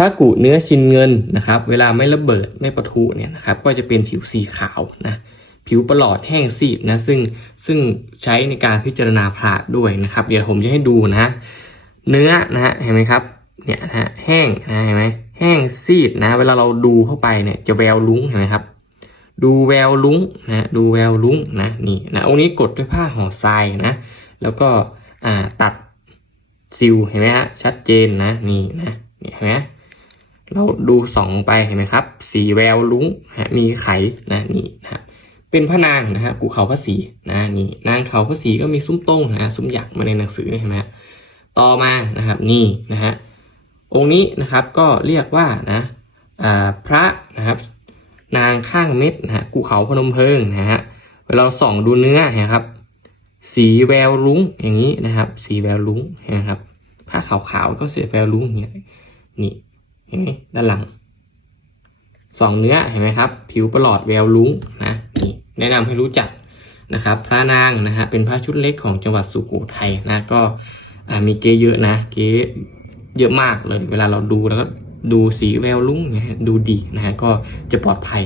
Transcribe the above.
ระกุเนื้อชินเงินนะครับ เวลาไม่ระเบิดไม่ปะทุเนี่ยนะครับ ก็จะเป็นผิวสีขาวนะผิวประหลอดแห้งซีดนะซึ่งซึ่งใช้ในการพิจารณาพระด้วยนะครับ เดี๋ยวผมจะให้ดูนะ เนื้อนะฮะเห็นไหมครับเนี่ยนะฮะแห้งนะเห็นไหมแห้งซีดนะ เวลาเราดูเข้าไปเนี่ยจะแววลุ้งเห็นไหมครับ ดูแววลุ้งนะดูแววลุ้งนะนี่นะองค์นี้กดด้วยผ้าห่อทรายนะแล้วก็อ่าตัดซิลเห็นไหมฮะชัดเจนนะนี่นะนี่เห็นไหม เราดูส่องไปเห็นไหมครับ สีแววลุ้งฮะมีไขนะนี่นะเป็นพระนางนะฮะกูเขาพระศรีนะนี่นางเขาพระศรีก็มีซุ้มโต้งนะซุ้มหยักมาในหนังสือเห็นไหมฮะต่อมานะครับนี่นะฮะองค์นี้นะครับก็เรียกว่านะพระนะครับนางข้างเม็ดนะฮะกูเขาพนมเพลิงนะฮะเวลาเราส่องดูเนื้อนะครับ สีแววลุ้งอย่างนี้นะครับ สีแววลุ้งนะครับผ้าขาวๆก็สีแววลุ้งอย่างนี้นี่ เห็นไหมด้านหลังสองเนื้อเห็นไหมครับ ผิวประหลอดแววลุ้งนะนี่แนะนำให้รู้จักนะครับ พระนางนะฮะเป็นพระชุดเล็กของจังหวัดสุโขทัยนะก็มีเกเยอะนะ เกเยอะมากเลย เวลาเราดูแล้วก็ดูสีแววลุ้งเนี่ยฮะดูดีนะฮะก็จะปลอดภัย